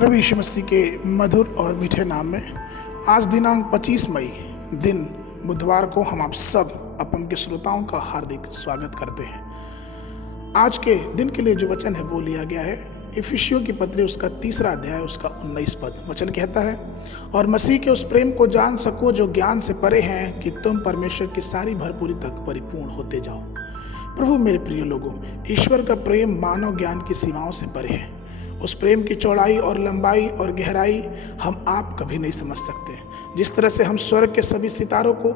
प्रभु यीशु मसीह के मधुर और मीठे नाम में आज दिनांक 25 मई दिन बुधवार को हम आप सब अपन के श्रोताओं का हार्दिक स्वागत करते हैं। आज के दिन के लिए जो वचन है वो लिया गया है इफिसियों की पत्री उसका 3 अध्याय उसका 19 पद। वचन कहता है, और मसीह के उस प्रेम को जान सको जो ज्ञान से परे हैं, कि तुम परमेश्वर की सारी भरपूरी तक परिपूर्ण होते जाओ। प्रभु मेरे प्रिय लोगों, ईश्वर का प्रेम मानव ज्ञान की सीमाओं से परे है। उस प्रेम की चौड़ाई और लंबाई और गहराई हम आप कभी नहीं समझ सकते। जिस तरह से हम स्वर्ग के सभी सितारों को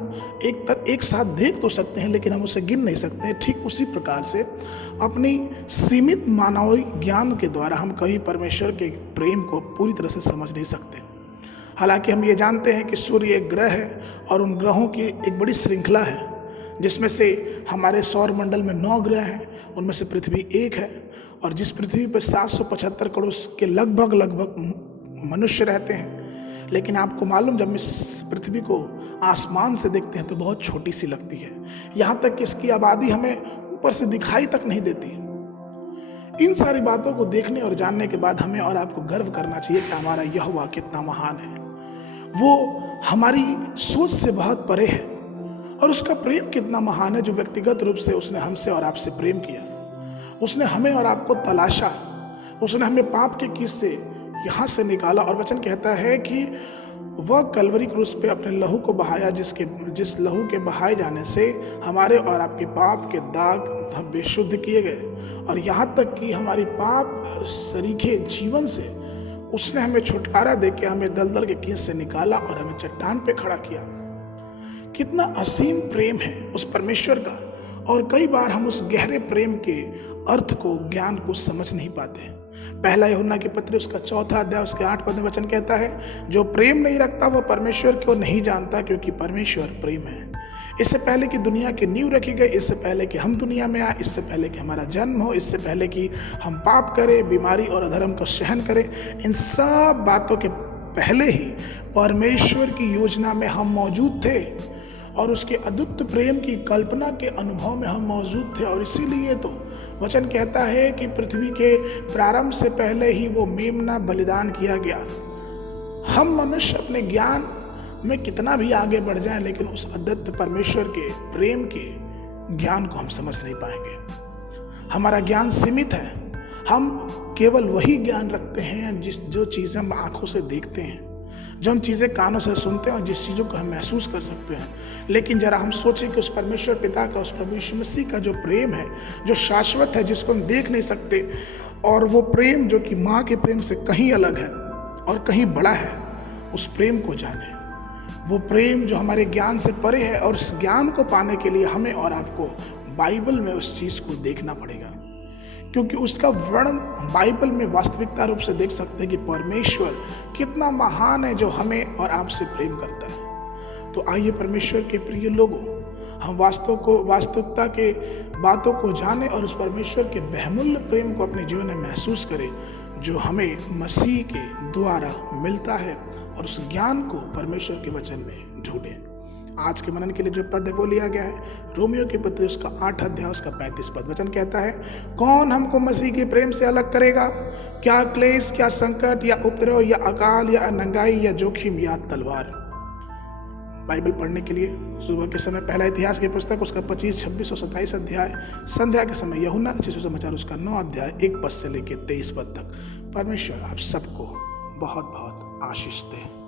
एक साथ देख तो सकते हैं लेकिन हम उसे गिन नहीं सकते, ठीक उसी प्रकार से अपनी सीमित मानवीय ज्ञान के द्वारा हम कभी परमेश्वर के प्रेम को पूरी तरह से समझ नहीं सकते। हालांकि हम ये जानते हैं कि सूर्य एक ग्रह है और उन ग्रहों की एक बड़ी श्रृंखला है, जिसमें से हमारे सौर मंडल में 9 ग्रह हैं, उनमें से पृथ्वी एक है, और जिस पृथ्वी पर 775 करोड़ के लगभग मनुष्य रहते हैं। लेकिन आपको मालूम, जब इस पृथ्वी को आसमान से देखते हैं तो बहुत छोटी सी लगती है। यहाँ तक कि इसकी आबादी हमें ऊपर से दिखाई तक नहीं देती। इन सारी बातों को देखने और जानने के बाद हमें और आपको गर्व करना चाहिए कि हमारा यहोवा कितना महान है। वो हमारी सोच से बहुत परे है, और उसका प्रेम कितना महान है जो व्यक्तिगत रूप से उसने हमसे और आपसे प्रेम किया। उसने हमें और आपको तलाशा, उसने हमें पाप के कीस से यहाँ से निकाला, और वचन कहता है कि वह कलवरी क्रूस पे अपने लहू को बहाया, जिस लहू के बहाए जाने से हमारे और आपके पाप के दाग धब्बे शुद्ध किए गए, और यहाँ तक कि हमारी पाप सरीखे जीवन से उसने हमें छुटकारा देके हमें दलदल के कीस से निकाला और हमें चट्टान पे खड़ा किया। कितना असीम प्रेम है उस परमेश्वर का, और कई बार हम उस गहरे प्रेम के अर्थ को, ज्ञान को समझ नहीं पाते। पहला यूहन्ना की पत्री उसका 4 अध्याय उसके 8 पद में वचन कहता है, जो प्रेम नहीं रखता वह परमेश्वर को नहीं जानता, क्योंकि परमेश्वर प्रेम है। इससे पहले कि दुनिया की नींव रखी गई, इससे पहले कि हम दुनिया में आए, इससे पहले कि हमारा जन्म हो, इससे पहले कि हम पाप करें, बीमारी और अधर्म को सहन करें, इन सब बातों के पहले ही परमेश्वर की योजना में हम मौजूद थे, और उसके अद्भुत प्रेम की कल्पना के अनुभव में हम मौजूद थे। और इसीलिए तो वचन कहता है कि पृथ्वी के प्रारंभ से पहले ही वो मेमना बलिदान किया गया। हम मनुष्य अपने ज्ञान में कितना भी आगे बढ़ जाएं, लेकिन उस अद्भुत परमेश्वर के प्रेम के ज्ञान को हम समझ नहीं पाएंगे। हमारा ज्ञान सीमित है। हम केवल वही ज्ञान रखते हैं जो चीज़ें हम आंखों से देखते हैं, जो हम चीज़ें कानों से सुनते हैं, और जिस चीज़ों को हम महसूस कर सकते हैं। लेकिन जरा हम सोचें कि उस परमेश्वर पिता का, उस प्रभु यीशु मसीह का जो प्रेम है, जो शाश्वत है, जिसको हम देख नहीं सकते, और वो प्रेम जो कि माँ के प्रेम से कहीं अलग है और कहीं बड़ा है, उस प्रेम को जाने। वो प्रेम जो हमारे ज्ञान से परे है, और उस ज्ञान को पाने के लिए हमें और आपको बाइबल में उस चीज़ को देखना पड़ेगा, क्योंकि उसका वर्णन बाइबल में वास्तविकता रूप से देख सकते हैं कि परमेश्वर कितना महान है जो हमें और आपसे प्रेम करता है। तो आइए परमेश्वर के प्रिय लोगों, हम वास्तविकता के बातों को जानें और उस परमेश्वर के बहुमूल्य प्रेम को अपने जीवन में महसूस करें, जो हमें मसीह के द्वारा मिलता है, और उस ज्ञान को परमेश्वर के वचन में ढूंढें। आज के मनन के लिए जो पद है वो लिया गया है रोमियो की पत्री उसका 8 अध्याय उसका 35 पद। वचन कहता है, कौन हमको मसीह के प्रेम से अलग करेगा? क्या क्लेश, क्या संकट, या उपद्रव, या अकाल, या नंगाई, या जोखिम, या तलवार। बाइबल पढ़ने के लिए सुबह के समय पहला इतिहास की पुस्तक उसका 25, 26 और 27 अध्याय, संध्या के समय यूहन्ना के सुसमाचार उसका 9 अध्याय 1 पद से लेकर 23 पद तक। परमेश्वर आप सबको बहुत बहुत आशीष दे।